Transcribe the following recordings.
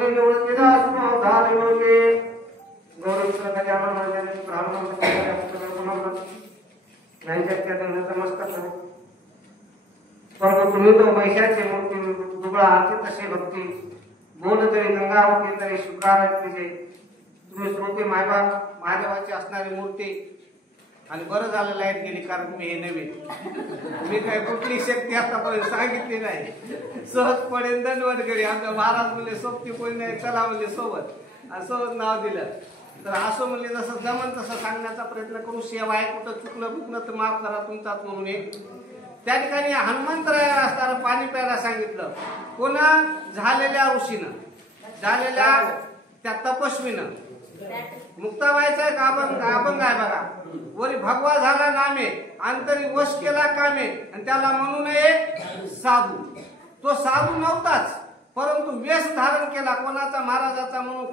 गुणे निवृत्ती दास झाले होते गौरव गजानन महाराजांनी ब्राह्मण नाही शक्य नमस्कार परंतु तुम्ही तो मैशाची मूर्ती दुबळा आरती तसे भक्ती बोल तरी गंगा होती तरी शुक्रार तुझे तुम्ही श्रोते महादेवाची असणारी मूर्ती आणि बरं झालं लाईट गेली कारण मी हे नवीन मी काय कुठली शक्ती आतापर्यंत सांगितली नाही सहजपणे दंडवट करी आमच्या महाराज म्हणले सोबती कोणी नाही चला म्हणले सोबत आणि सोबत नाव दिलं तर असं म्हणले जसं जमन तसं सांगण्याचा प्रयत्न करू सेवा आहे कुठं चुकलं बुकलं तर माफ करा तुमचाच म्हणून एक त्या ठिकाणी हनुमंतराय असताना पाणी प्यायला सांगितलं कोणा झालेल्या ऋषीनं झालेल्या त्या तपस्वीनं मुक्ताबाईचा एक अभंग आहे बघा वरी भगवा झाला नामे अंतरी वश केला कामे आणि त्याला म्हणू नये साधू तो साधू नव्हताच परंतु वेश धारण केला कोणाचा महाराजाचा म्हणून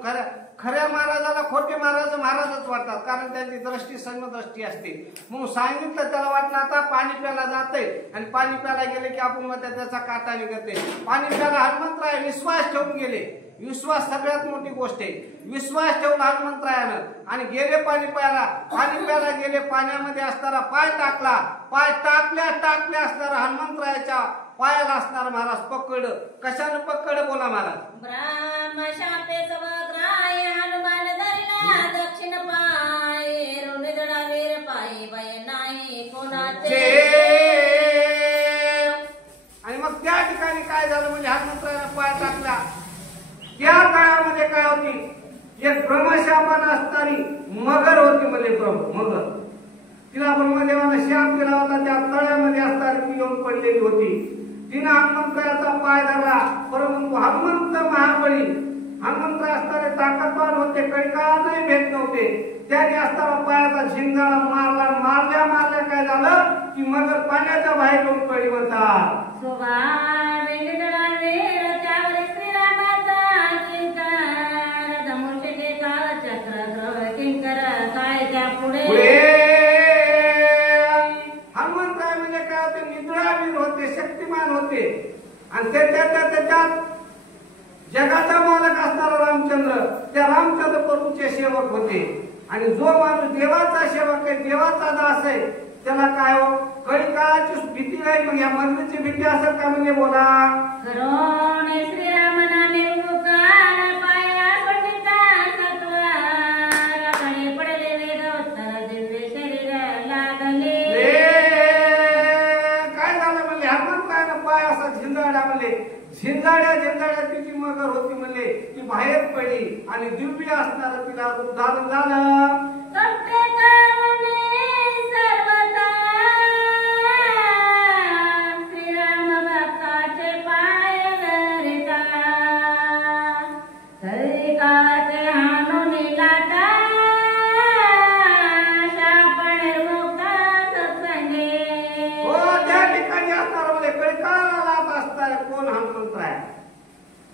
खऱ्या महाराजाला खोटे महाराजच वाटतात कारण त्यांची दृष्टी समदृष्टी असते म्हणून सांगितलं त्याला वाटलं आता पाणी प्यायला जाते आणि पाणी प्यायला गेले की आपण मग त्याचा काटा निघते पाणी प्यायला हनुमंतराय विश्वास ठेवून गेले विश्वास सगळ्यात मोठी गोष्ट आहे विश्वास ठेवून हनुमंतरायानं आणि गेले पाणी प्यायला गेले पाण्यामध्ये असताना पाय टाकल्या असताना हनुमंतरायाच्या पायाला असणार महाराज पकडलं कशानं पकडलं बोला महाराज ब्रह्म शापे सवग्राय हनुमान धरला दक्षिण पाय ऋणदडा वीर पाय भय नाही कोणाचे आणि मग त्या ठिकाणी काय झालं म्हणजे हनुमंतरायानं पाय टाकला त्या काळामध्ये काय होती एक ब्रह्मशापान असणारी मगर होती म्हणजे मगर तिला ब्रह्मदेवाने शाप दिला होता त्या तळ्यामध्ये असणारी ती येऊन पडलेली होती तिने हनुमंतरायाचा पाय धरला परंतु हनुमंत महाबळी हनुमंतराय असणारे ताकदवान होते कळकाळातही भेट नव्हते त्याने असताना पायाचा झिंगाळा मारल्या काय झालं की मगर पाण्याच्या बाहेर येऊन पडली म्हणतात हनुमंतराय म्हणजे काय होते निद्रावीर होते शक्तिमान होते आणि त्याच्यात जगाचा मालक असणारा रामचंद्र त्या रामचंद्र प्रभूचे सेवक होते आणि जो माणूस देवाचा सेवक आहे देवाचा दास आहे त्याला काय हो कळी काळाची भीती नाही पण या मंदिराची भीती असेल का म्हणजे बोला श्रीराम नामे पुकार पाया पंडिता सत्वार कडे पडले वेद उत्तर दिव्य शरीर लागले काय झालं म्हणले हनुमंतरायानं पाय असा झिंजाळ्या म्हणले झिंजाळ्या तिची मगर होती म्हणले ती बाहेर पडली आणि दिव्य असणार तिला रूप धारण झालं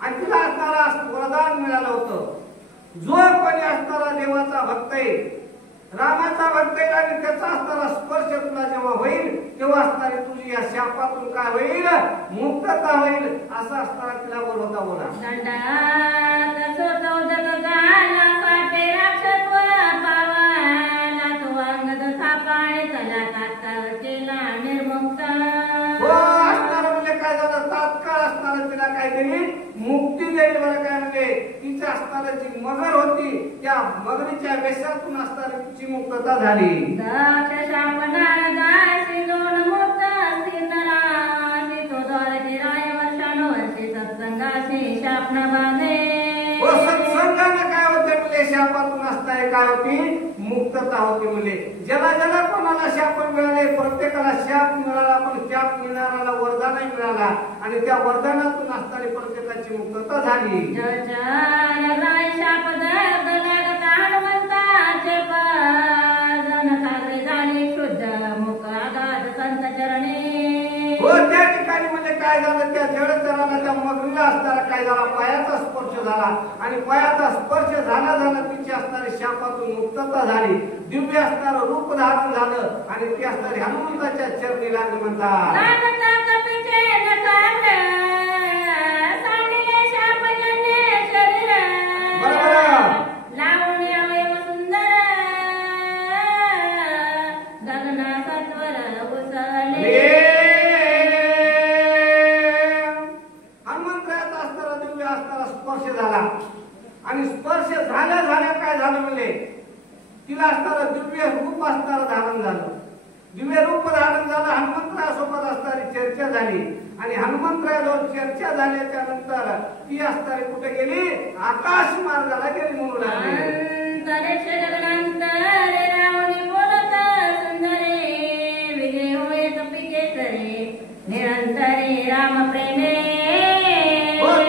आणि तिला असणारा वरदान मिळालं होतं जो कोणी असणारा देवाचा भक्त आहे रामाचा भक्त आहे आणि त्याचा असणारा स्पर्श तुला जेव्हा होईल तेव्हा असणारी तुझी या शापातून काय होईल मुक्तता होईल असं असणारा तिला बोलवता बोला तिला काहीतरी मुक्ती देईल बरं काय म्हणजे तिच्या असणारी जी मगर होती त्या मगरीच्या वेशातून असणारी तिची मुक्तता झाली सत्संगाने काय होते म्हणजे शापातून असणारी काय होती मुक्तता होती म्हणजे ज्याला कोणाला शाप मिळाले प्रत्येकाला शाप मिळाला पण शाप मिळणाऱ्याला वरदानही मिळाला आणि त्या वरदानातून असणारी प्रत्येकाची मुक्तता झाली हो त्या ठिकाणी म्हणजे काय झालं त्या जळचराला त्या मगरीला असणारा काय झाला पायाचा स्पर्श झाला आणि पायाचा स्पर्श झाला तिची असणारी शापातून मुक्तता झाली दिव्य असणारं रूप धारण झालं आणि ती असणारी हनुमंताच्या चरणी लागली म्हणतात शरीर आणि स्पर्श झाल्या झाल्या काय झालं म्हणजे तिला असणारं दिव्य रूप असणारं धारण झालं. दिव्य रूप धारण झालं. हनुमंतरासोबत असणारी चर्चा झाली आणि हनुमंतराजवळ चर्चा झाल्याच्या नंतर ती असणारी कुठे गेली? आकाश मार्गाला गेली म्हणू लागली. राम प्रेमे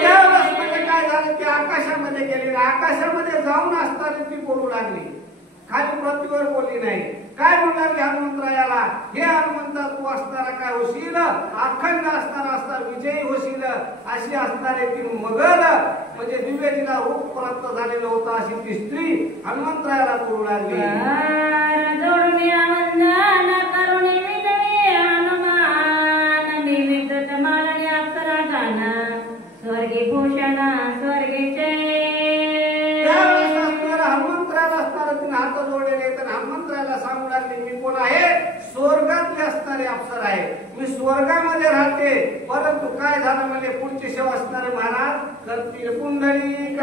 त्यावेळेस म्हणजे काय झालं की आकाशामध्ये गेली. आकाशामध्ये जाऊन असणारी ती बोलू लागली. खाली पृथ्वीवर बोलली नाही. काय म्हणाली हनुमंतरायाला? हे हनुमंता तू असणारा काय होशील? अखंड असणार विजयी होशील अशी असणारी ती मगल म्हणजे दिव्य तिला रूप प्राप्त झालेलं होतं अशी ती स्त्री हनुमंतरायाला बोलू लागली. स्वर्गी भूषण स्वर्गीचे हनुमंतरायाला असणारा तिने हात जोडलेले तर हनुमंतरायाला सांगू लागले मी कोण आहे? स्वर्गातले असणारे अप्सर आहे. मी स्वर्गामध्ये राहते. परंतु काय झालं म्हणजे पुढची सेवा असणारे महाराज करतील पुंडली